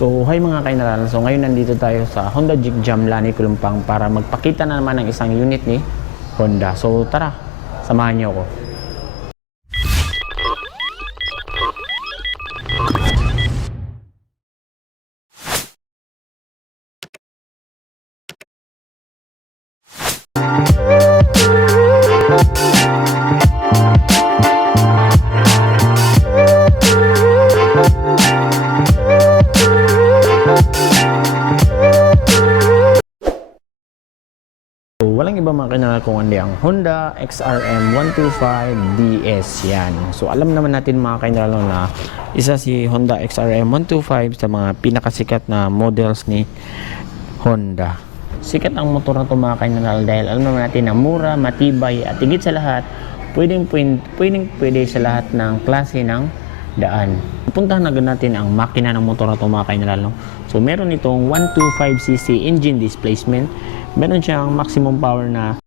So, hi mga kainaral. So, ngayon nandito tayo sa Honda Jig Jam Lani Kulumpang para magpakita na naman ng isang unit ni Honda. So, tara, samahan niyo ako. Walang iba mga kinala kung hindi ang Honda XRM 125DS yan. So alam naman natin mga kinala na isa si Honda XRM 125 sa mga pinakasikat na models ni Honda. Sikat ang motor na ito mga kinala dahil alam naman natin na mura, matibay at higit sa lahat pwede sa lahat ng klase ng daan. Puntahan na natin ang makina ng motor na ito mga kinala. So meron itong 125cc engine displacement. Meron siyang maximum power na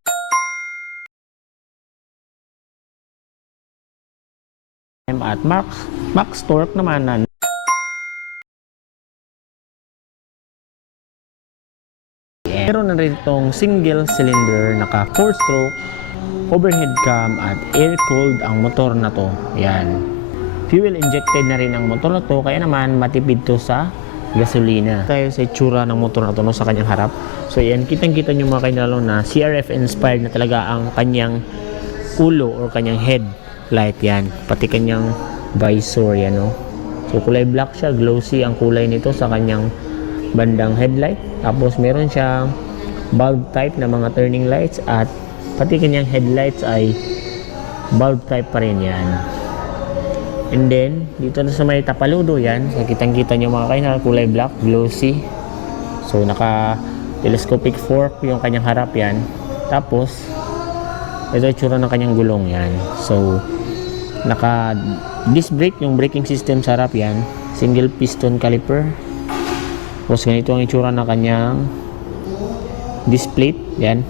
at max torque naman na meron na rin itong single cylinder, naka 4-stroke, overhead cam at air-cooled ang motor na to. Yan. Fuel injected na rin ang motor na to kaya naman matipid to sa gasolina. Tayo sa itsura ng motor na to sa kanyang harap. So yan, kitang-kita nyo mga kainalo na CRF inspired na talaga ang kanyang ulo or kanyang headlight yan. Pati kanyang visor yan no. So kulay black siya, glossy ang kulay nito sa kanyang bandang headlight. Tapos meron siyang bulb type na mga turning lights at pati kanyang headlights ay bulb type pa rin yan. And then, dito na sa may tapaludo yan, so kitang-kita nyo mga kainal, kulay black, glossy. So, naka-telescopic fork yung kanyang harap yan. Tapos, ito yung tsura ng kanyang gulong yan. So, naka-disc brake, yung braking system sa harap yan. Single piston caliper. Tapos, ganito ang itsura ng kanyang disc plate, yan.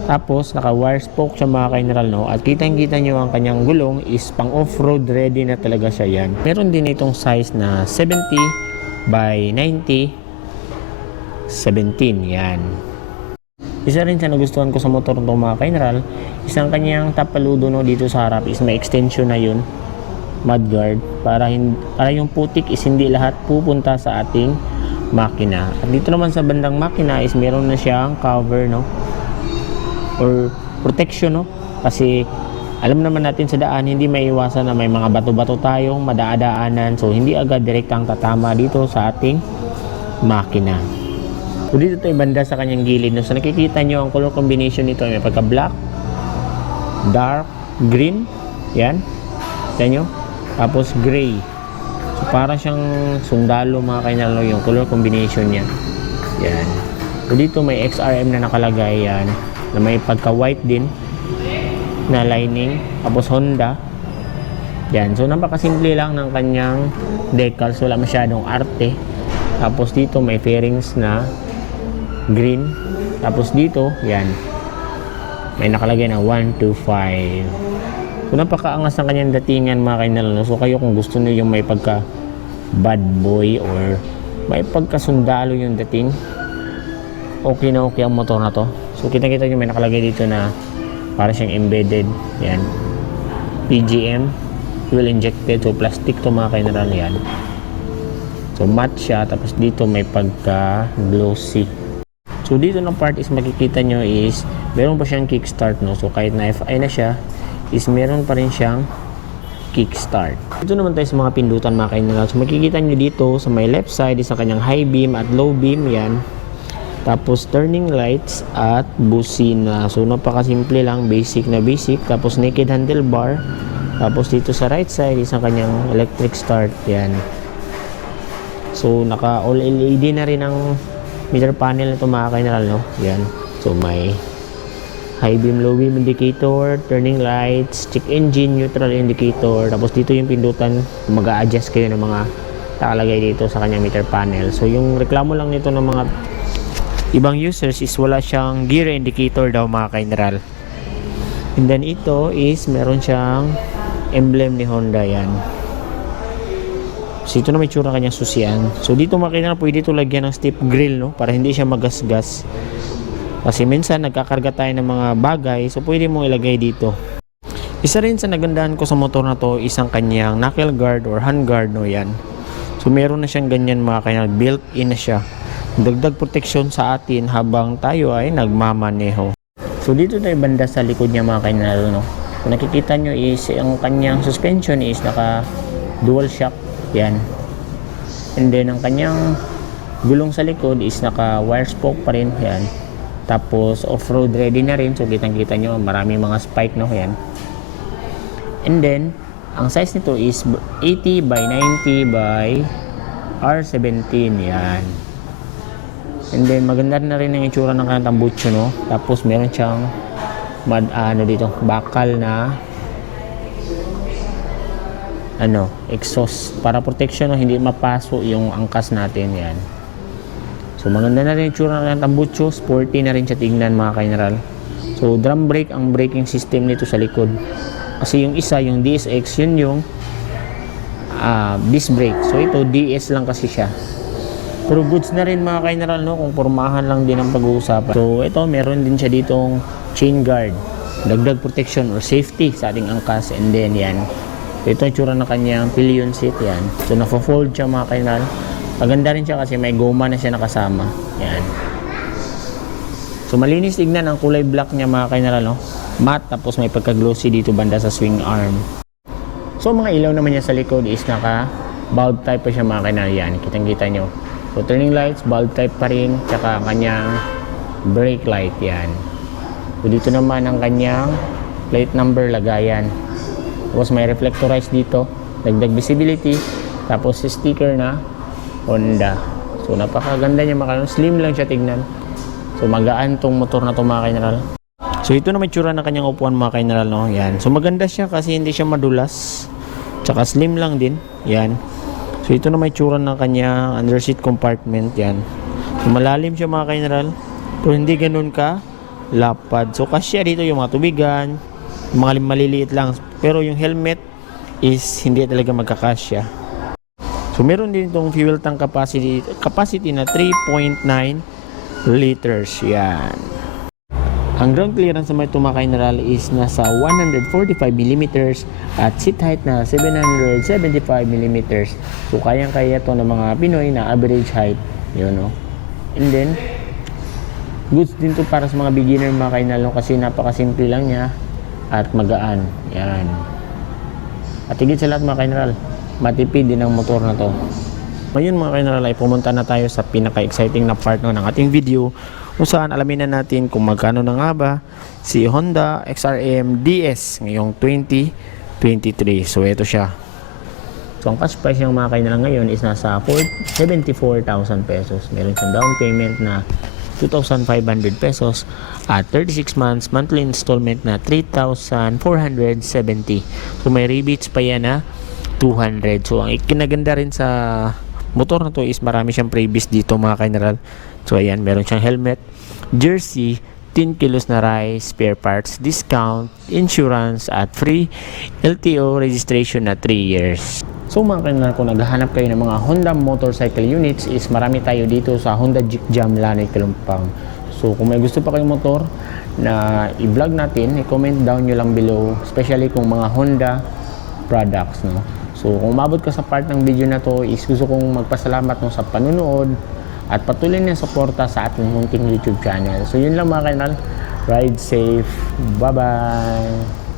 Tapos, naka-wire spoke siya mga ka-general, no? At kitang-kita nyo ang kanyang gulong is pang off-road ready na talaga siya yan. Meron din itong size na 70 by 90 17, yan. Isa rin sa nagustuhan ko sa motor ng mga ka-general, isang kanyang tapaludo no, dito sa harap is may extension na yun, mudguard, para yung putik is hindi lahat pupunta sa ating makina. At dito naman sa bandang makina is meron na siyang cover, no? Or protection, no? Kasi alam naman natin sa daan hindi maiiwasan na may mga bato-bato tayong madaadaanan, so hindi agad direktang tatama dito sa ating makina. So dito tayo banda sa kanyang gilid, no? So nakikita nyo ang color combination nito, may pagka black, dark, green, yan, kita nyo, tapos gray. So para siyang sundalo mga kainalo yung color combination niya, yan. So dito may XRM na nakalagay yan, na may pagka white din na lining, tapos Honda yan. So napakasimple lang ng kanyang decals, wala masyadong arte. Tapos dito may fairings na green, tapos dito yan may nakalagay na 125. So napakaangas ng kanyang datingan mga kainal. So kayo kung gusto niyo yung may pagka bad boy or may pagka sundalo yung dating, okay na okay ang motor na to. So kita-kita nyo may nakalagay dito na para siyang embedded, yan, PGM, fuel injected, so plastic to mga kainaral yan. So matte siya, tapos dito may pagka glossy. So dito ng part is makikita nyo is meron pa siyang kickstart, no? So kahit na FI na siya is meron pa rin siyang kickstart. Dito naman tayo sa mga pindutan mga kainaral. So makikita nyo dito sa may left side is ang kanyang high beam at low beam, yan. Tapos turning lights at busina. So napakasimple lang, basic na basic. Tapos naked handlebar. Tapos dito sa right side is ang kanyang electric start, yan. So naka all LED na rin ang meter panel nito mga kainal, no? Yan. So may high beam, low beam indicator, turning lights, check engine, neutral indicator. Tapos dito yung pindutan, mag-a-adjust kayo ng mga nakalagay dito sa kanyang meter panel. So yung reklamo lang nito ng mga ibang users is wala siyang gear indicator daw mga ka-general. And then ito is meron siyang emblem ni Honda, yan. So ito na may tsura kanyang susian. So dito makina pwede ito lagyan ng step grill, no, para hindi siya magasgas. Kasi minsan nagkakarga tayo ng mga bagay, so pwede mong ilagay dito. Isa rin sa nagandahan ko sa motor na to, isang kanyang knuckle guard or hand guard, no, yan. So meron na siyang ganyan mga kanya, built-in na siya. Dagdag protection sa atin habang tayo ay nagmamaneho. So dito tayo banda sa likod niya mga kanya, no. Kung nakikita nyo is ang kanyang suspension is naka dual shock, yan. And then ang kanyang gulong sa likod is naka wire spoke pa rin, yan. Tapos off-road ready na rin, so kitang-kita nyo marami mga spike, no, yan. And then ang size nito is 80 by 90 by R17, yan. And then maganda na rin ang itsura ng kanyang tambucho, no. Tapos meron siyang dito bakal na exhaust para protection, no, hindi mapaso yung angkas natin, yan. So maganda na rin yung itsura ng kanyang tambucho, sporty na rin siya tingnan mga kaineral. So drum brake ang braking system nito sa likod. Kasi yung isa, yung DSX, yun yung disc brake. So ito DS lang kasi siya. Pero goods na rin mga kaineral, no, kung pormahan lang din ang pag-uusapan. So ito meron din siya ditong chain guard, dagdag protection or safety sa ating angkas. And then yan, ito yung tsura ng kanyang pillion seat, yan. So nafo-fold siya mga kaineral. Maganda rin siya kasi may goma na siya nakasama, yan. So malinis tignan ang kulay black niya mga kaineral, no, matte, tapos may pagka-glossy dito banda sa swing arm. So mga ilaw naman niya sa likod is naka bulb type pa siya mga kaineral, yan, kitang-kita nyo. So turning lights, bulb type pa rin, tsaka kanyang brake light, yan. So dito naman ang kanyang plate number lagayan. Tapos may reflectorized dito, dagdag visibility, tapos sticker na Honda. So napakaganda niya mga kaineral, slim lang siya tignan. So magaan tong motor na to mga kaineral. So ito na may tsura ng kanyang upuan mga kaineral, no, yan. So maganda siya kasi hindi siya madulas, tsaka slim lang din, yan. So ito na may tsura ng kanyang underseat compartment, yan. So malalim siya mga kaineral, pero hindi ganun ka lapad. So kasya dito yung mga tubigan, yung mga maliliit lang, pero yung helmet is hindi talaga magkakasya. So meron din itong fuel tank capacity na 3.9 liters, yan. Ang ground clearance sa mga kaineral is nasa 145mm at seat height na 775mm. So kayang-kaya to ng mga Pinoy na average height, yun, no. And then goods din to para sa mga beginner mga kaineral, kasi napakasimple lang niya at magaan, yan. At higit sa lahat mga kaineral, matipid din ang motor na to. Ngayon mga kaineral ay pumunta na tayo sa pinaka-exciting na part, no, ng ating video, kung saan alamin na natin kung magkano na nga ba si Honda XRM DS ngayong 2023. So ito siya. So ang cash price ng mga kaineral ngayon is nasa 74,000 pesos. Meron siyang down payment na 2,500 pesos at 36 months monthly installment na 3,470. So may rebates pa yan na 200. So ang ikinaganda rin sa motor na to is marami siyang freebies dito mga kaineral. So ayan, meron siyang helmet, jersey, 10 kilos na rice, spare parts, discount, insurance at free LTO registration na 3 years. So mga kaineral, kung naghahanap kayo ng mga Honda motorcycle units is marami tayo dito sa Honda Jeep Jam Lanay Kalumpang. So kung may gusto pa kayong motor na i-vlog natin, i-comment down nyo lang below, especially kung mga Honda products, no. So kung umabot ka sa part ng video na to is gusto kong magpasalamat, no, sa panunood at patuloy na suporta sa ating munting YouTube channel. So yun lang mga kaineral, ride safe, bye bye.